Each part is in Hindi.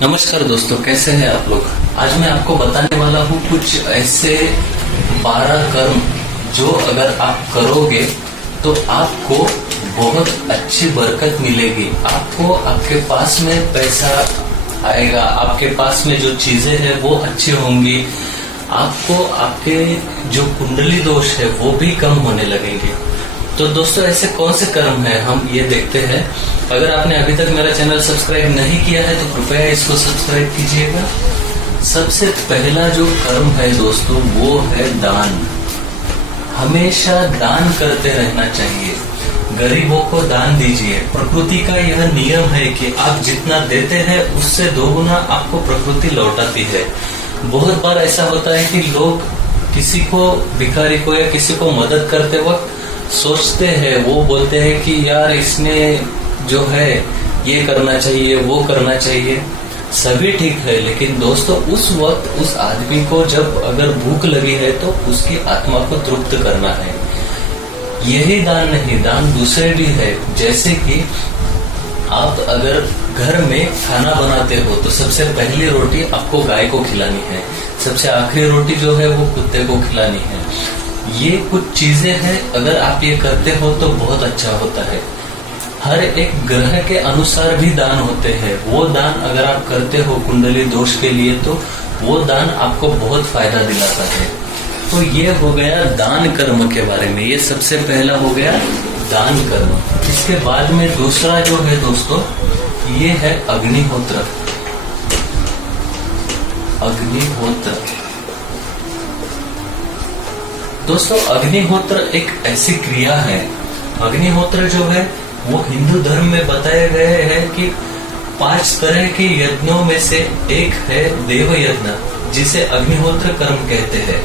नमस्कार दोस्तों, कैसे हैं आप लोग। आज मैं आपको बताने वाला हूँ कुछ ऐसे 12 कर्म जो अगर आप करोगे तो आपको बहुत अच्छी बरकत मिलेगी। आपको आपके पास में पैसा आएगा, आपके पास में जो चीजें हैं वो अच्छी होंगी, आपको आपके जो कुंडली दोष है वो भी कम होने लगेंगे। तो दोस्तों ऐसे कौन से कर्म है हम ये देखते हैं। अगर आपने अभी तक मेरा चैनल सब्सक्राइब नहीं किया है तो कृपया इसको सब्सक्राइब कीजिएगा। सबसे पहला जो कर्म है दोस्तों वो है दान। हमेशा दान करते रहना चाहिए, गरीबों को दान दीजिए। प्रकृति का यह नियम है कि आप जितना देते हैं उससे दोगुना आपको प्रकृति लौटाती है। बहुत बार ऐसा होता है कि लोग किसी को, भिखारी को या किसी को मदद करते वक्त सोचते हैं, वो बोलते हैं कि यार इसने जो है ये करना चाहिए, वो करना चाहिए, सभी ठीक है। लेकिन दोस्तों उस वक्त उस आदमी को जब अगर भूख लगी है तो उसकी आत्मा को तृप्त करना है। यही दान नहीं, दान दूसरे भी है। जैसे कि आप अगर घर में खाना बनाते हो तो सबसे पहली रोटी आपको गाय को खिलानी है, सबसे आखिरी रोटी जो है वो कुत्ते को खिलानी है। ये कुछ चीजें हैं, अगर आप ये करते हो तो बहुत अच्छा होता है। हर एक ग्रह के अनुसार भी दान होते हैं। वो दान अगर आप करते हो कुंडली दोष के लिए तो वो दान आपको बहुत फायदा दिलाता है। तो ये हो गया दान कर्म के बारे में, ये सबसे पहला हो गया दान कर्म। इसके बाद में दूसरा जो है दोस्तों ये है अग्निहोत्र। अग्निहोत्र दोस्तों, अग्निहोत्र एक ऐसी क्रिया है। अग्निहोत्र जो है वो हिंदू धर्म में बताए गए हैं कि 5 तरह के यज्ञों में से एक है देव यज्ञ, जिसे अग्निहोत्र कर्म कहते हैं।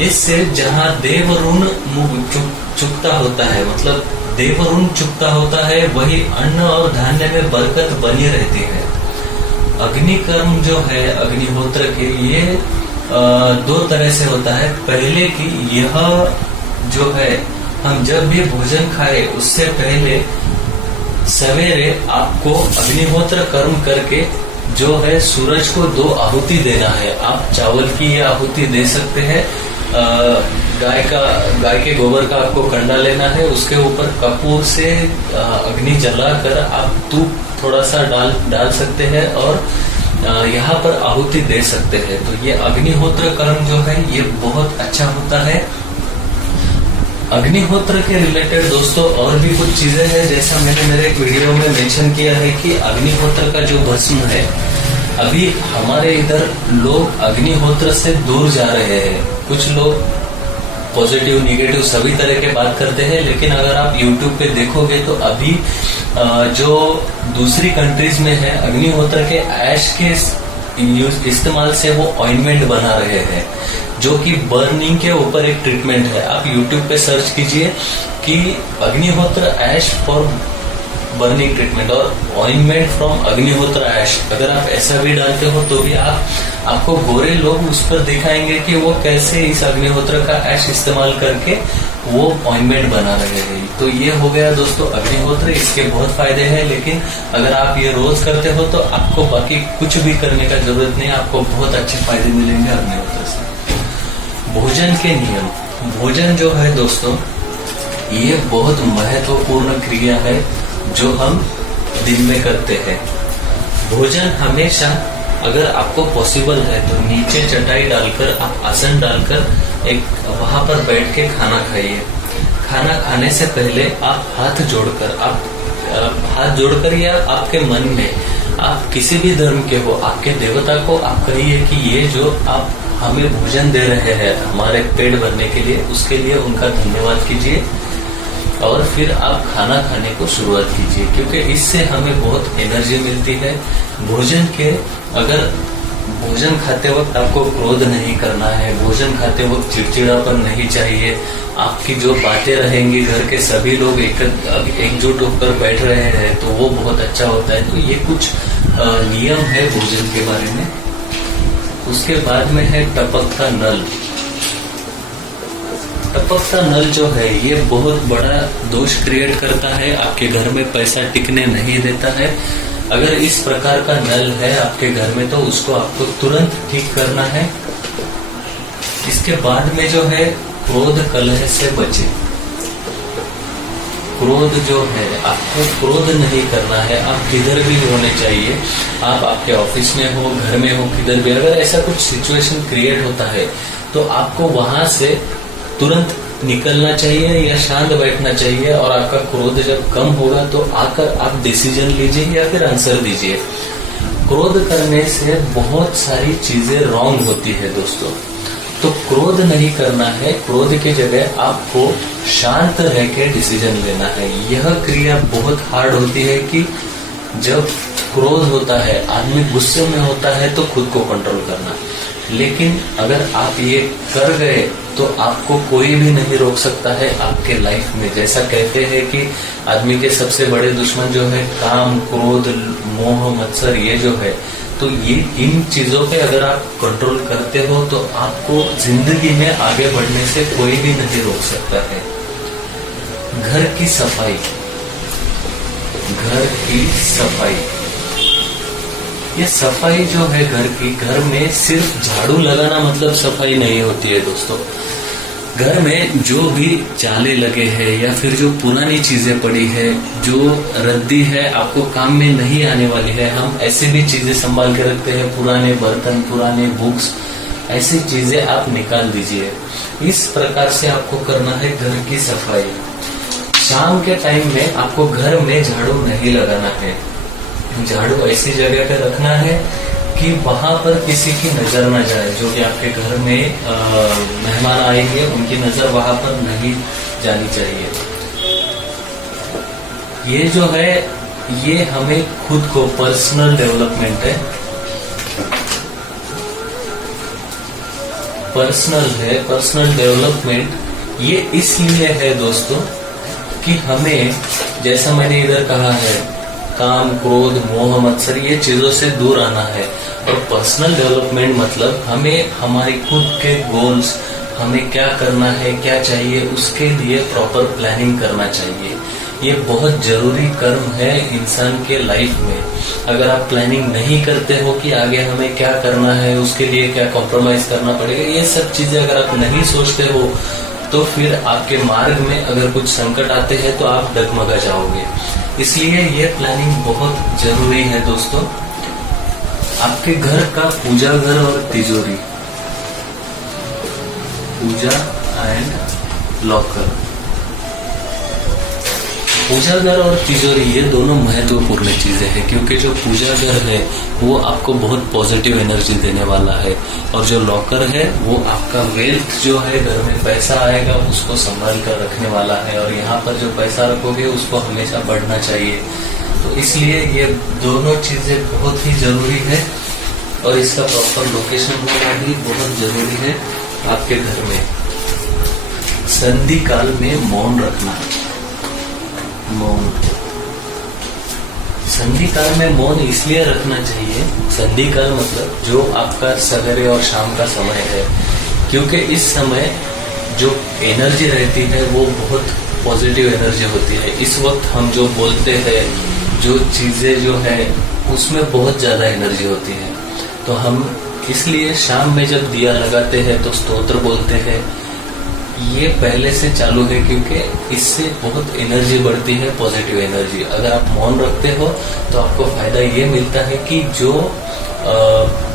इससे जहाँ देव ऋण चुकता होता है, मतलब देव ऋण चुकता होता है, वही अन्न और धान्य में बरकत बनी रहती है। अग्नि कर्म जो है अग्निहोत्र के, ये 2 तरह से होता है। पहले की यह जो है हम जब भी भोजन खाए उससे पहले सवेरे आपको अग्निहोत्र कर्म करके जो है सूरज को 2 आहुति देना है। आप चावल की ये आहुति दे सकते हैं, गाय के गोबर का आपको कंडा लेना है, उसके ऊपर कपूर से अग्नि जलाकर आप धूप थोड़ा सा डाल सकते हैं और यहाँ पर आहुति दे सकते हैं। तो ये अग्निहोत्र कर्म जो है ये बहुत अच्छा होता है। अग्निहोत्र के रिलेटेड दोस्तों और भी कुछ चीजें हैं, जैसा मैंने मेरे एक वीडियो में मेंशन किया है कि अग्निहोत्र का जो भस्म है, अभी हमारे इधर लोग अग्निहोत्र से दूर जा रहे हैं। कुछ लोग पॉजिटिव निगेटिव सभी तरह के बात करते हैं, लेकिन अगर आप YouTube पे देखोगे तो अभी जो दूसरी कंट्रीज में है, अग्निहोत्र के ऐश के इस्तेमाल से वो ऑइंटमेंट बना रहे हैं, जो कि बर्निंग के ऊपर एक ट्रीटमेंट है। आप YouTube पे सर्च कीजिए कि अग्निहोत्र ऐश फॉर बर्निंग ट्रीटमेंट और ऑइंटमेंट फ्रॉम अग्निहोत्र ऐश। अगर आप ऐसा भी डालते हो तो भी आपको गोरे लोग उस पर दिखाएंगे कि वो कैसे इस अग्निहोत्र का ऐश इस्तेमाल करके वो ऑइंटमेंट बना रहे हैं। तो ये हो गया दोस्तों अग्निहोत्र। इसके बहुत फायदे हैं, लेकिन अगर आप ये रोज करते हो तो आपको बाकी कुछ भी करने का जरूरत नहीं, आपको बहुत अच्छे फायदे मिलेंगे अग्निहोत्र से। भोजन के नियम। भोजन जो है दोस्तों ये बहुत महत्वपूर्ण क्रिया है जो हम दिन में करते हैं। भोजन हमेशा अगर आपको पॉसिबल है तो नीचे चटाई डालकर, आप आसन डालकर एक वहां पर बैठ के खाना खाइए। खाना खाने से पहले आप हाथ जोड़कर या आपके मन में, आप किसी भी धर्म के हो, आपके देवता को आप कहिए कि ये जो आप हमें भोजन दे रहे हैं हमारे पेट भरने के लिए, उसके लिए उनका धन्यवाद कीजिए और फिर आप खाना खाने को शुरुआत कीजिए, क्योंकि इससे हमें बहुत एनर्जी मिलती है। अगर भोजन खाते वक्त आपको क्रोध नहीं करना है, भोजन खाते वक्त चिड़चिड़ापन नहीं चाहिए, आपकी जो बातें रहेंगी, घर के सभी लोग एकजुट होकर बैठ रहे हैं तो वो बहुत अच्छा होता है। तो ये कुछ नियम है भोजन के बारे में। उसके बाद में है टपकता नल। टपकता नल जो है ये बहुत बड़ा दोष क्रिएट करता है, आपके घर में पैसा टिकने नहीं देता है। अगर इस प्रकार का नल है आपके घर में तो उसको आपको तुरंत ठीक करना है। इसके बाद में जो है क्रोध कलह से बचे। क्रोध जो है आपको क्रोध नहीं करना है। आप किधर भी होने चाहिए, आप आपके ऑफिस में हो, घर में हो, किधर भी, अगर ऐसा कुछ सिचुएशन क्रिएट होता है तो आपको वहां से तुरंत निकलना चाहिए या शांत बैठना चाहिए। और आपका क्रोध जब कम होगा तो आकर आप डिसीजन लीजिए या फिर आंसर दीजिए। क्रोध करने से बहुत सारी चीजें रॉन्ग होती है दोस्तों, तो क्रोध नहीं करना है। क्रोध की जगह आपको शांत रह के डिसीजन लेना है। यह क्रिया बहुत हार्ड होती है कि जब क्रोध होता है, आदमी गुस्से में होता है तो खुद को कंट्रोल करना, लेकिन अगर आप ये कर गए तो आपको कोई भी नहीं रोक सकता है आपके लाइफ में। जैसा कहते हैं कि आदमी के सबसे बड़े दुश्मन जो है काम, क्रोध, मोह, मत्सर, ये जो है, तो ये इन चीजों पे अगर आप कंट्रोल करते हो तो आपको जिंदगी में आगे बढ़ने से कोई भी नहीं रोक सकता है। घर की सफाई, घर की सफाई, ये सफाई जो है घर की, घर में सिर्फ झाड़ू लगाना मतलब सफाई नहीं होती है दोस्तों। घर में जो भी जाले लगे हैं या फिर जो पुरानी चीजें पड़ी है, जो रद्दी है, आपको काम में नहीं आने वाली है, हम ऐसे भी चीजें संभाल के रखते हैं, पुराने बर्तन, पुराने बुक्स, ऐसी चीजें आप निकाल दीजिए। इस प्रकार से आपको करना है घर की सफाई। शाम के टाइम में आपको घर में झाड़ू नहीं लगाना है। झाड़ू ऐसी जगह पे रखना है कि वहां पर किसी की नजर न जाए। जो कि आपके घर में मेहमान आएंगे उनकी नजर वहां पर नहीं जानी चाहिए। ये जो है ये हमें खुद को पर्सनल डेवलपमेंट है, पर्सनल डेवलपमेंट ये इसलिए है दोस्तों कि हमें, जैसा मैंने इधर कहा है, काम, क्रोध, मोह, मत्सर, ये चीजों से दूर आना है। और पर्सनल डेवलपमेंट मतलब हमें हमारी खुद के गोल्स, हमें क्या करना है, क्या चाहिए, उसके लिए प्रॉपर प्लानिंग करना चाहिए। ये बहुत जरूरी कर्म है इंसान के लाइफ में। अगर आप प्लानिंग नहीं करते हो कि आगे हमें क्या करना है, उसके लिए क्या कॉम्प्रोमाइज करना पड़ेगा, ये सब चीजें अगर आप नहीं सोचते हो तो फिर आपके मार्ग में अगर कुछ संकट आते हैं तो आप डगमगा जाओगे। इसलिए ये प्लानिंग बहुत जरूरी है दोस्तों। आपके घर का पूजा घर और तिजोरी, पूजा एंड लॉकर, पूजा घर और तिजोरी ये दोनों महत्वपूर्ण चीजें हैं, क्योंकि जो पूजा घर है वो आपको बहुत पॉजिटिव एनर्जी देने वाला है, और जो लॉकर है वो आपका वेल्थ जो है, घर में पैसा आएगा उसको संभाल कर रखने वाला है। और यहाँ पर जो पैसा रखोगे उसको हमेशा बढ़ना चाहिए। तो इसलिए ये दोनों चीजें बहुत ही जरूरी है, और इसका प्रॉपर लोकेशन होना भी बहुत जरूरी है आपके घर में। संधि काल में मौन रखना, मौन, संधि काल में मौन इसलिए रखना चाहिए, संधि काल मतलब जो आपका सवेरे और शाम का समय है, क्योंकि इस समय जो एनर्जी रहती है वो बहुत पॉजिटिव एनर्जी होती है। इस वक्त हम जो बोलते हैं, जो चीजें जो है उसमें बहुत ज्यादा एनर्जी होती है। तो हम इसलिए शाम में जब दिया लगाते हैं तो स्तोत्र बोलते हैं, ये पहले से चालू है, क्योंकि इससे बहुत एनर्जी बढ़ती है, पॉजिटिव एनर्जी। अगर आप मौन रखते हो तो आपको फायदा ये मिलता है कि जो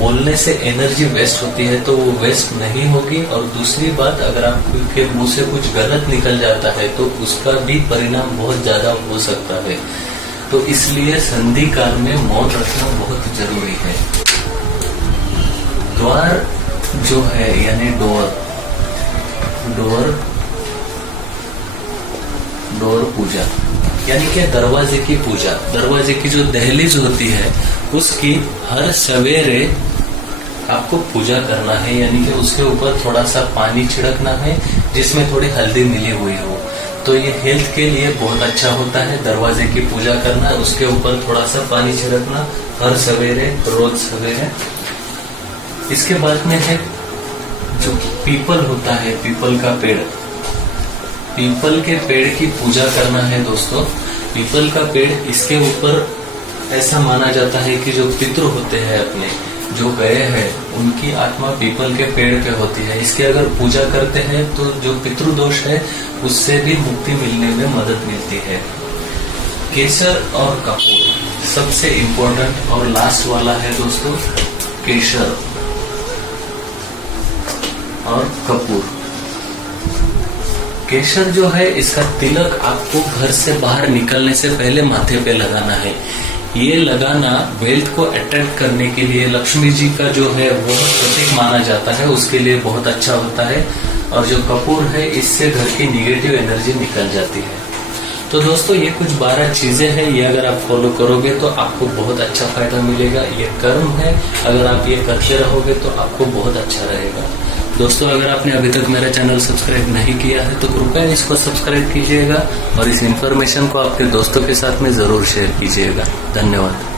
बोलने से एनर्जी वेस्ट होती है तो वो वेस्ट नहीं होगी। और दूसरी बात, अगर आपके मुंह से कुछ गलत निकल जाता है तो उसका भी परिणाम बहुत ज्यादा हो सकता है। तो इसलिए संधि काल में मौन रखना बहुत जरूरी है। द्वार जो है यानी डोर पूजा, यानी कि दरवाजे की पूजा, दरवाजे की जो दहलीज होती है उसकी हर सवेरे आपको पूजा करना है। यानी कि उसके ऊपर थोड़ा सा पानी छिड़कना है जिसमें थोड़ी हल्दी मिली हुई हो, तो ये हेल्थ के लिए बहुत अच्छा होता है। दरवाजे की पूजा करना, उसके ऊपर थोड़ा सा पानी छिड़कना हर सवेरे, रोज सवेरे। इसके बाद में है जो पीपल होता है, पीपल का पेड़, पीपल के पेड़ की पूजा करना है दोस्तों। पीपल का पेड़, इसके ऊपर ऐसा माना जाता है कि जो पितृ होते हैं अपने, जो गए हैं, उनकी आत्मा पीपल के पेड़ पे होती है। इसके अगर पूजा करते हैं तो जो पितृदोष है उससे भी मुक्ति मिलने में मदद मिलती है। केसर और कपूर सबसे इम्पोर्टेंट और लास्ट वाला है दोस्तों, केसर और कपूर। केसर जो है, इसका तिलक आपको घर से बाहर निकलने से पहले माथे पे लगाना है। ये लगाना वेल्थ को अट्रैक्ट करने के लिए, लक्ष्मी जी का जो है वो प्रतीक माना जाता है, उसके लिए बहुत अच्छा होता है। और जो कपूर है, इससे घर की निगेटिव एनर्जी निकल जाती है। तो दोस्तों, ये कुछ 12 चीजें हैं, ये अगर आप फॉलो करोगे तो आपको बहुत अच्छा फायदा मिलेगा। ये कर्म है, अगर आप ये करते रहोगे तो आपको बहुत अच्छा रहेगा। दोस्तों, अगर आपने अभी तक मेरा चैनल सब्सक्राइब नहीं किया है तो कृपया इसको सब्सक्राइब कीजिएगा और इस इन्फॉर्मेशन को आपके दोस्तों के साथ में जरूर शेयर कीजिएगा। धन्यवाद।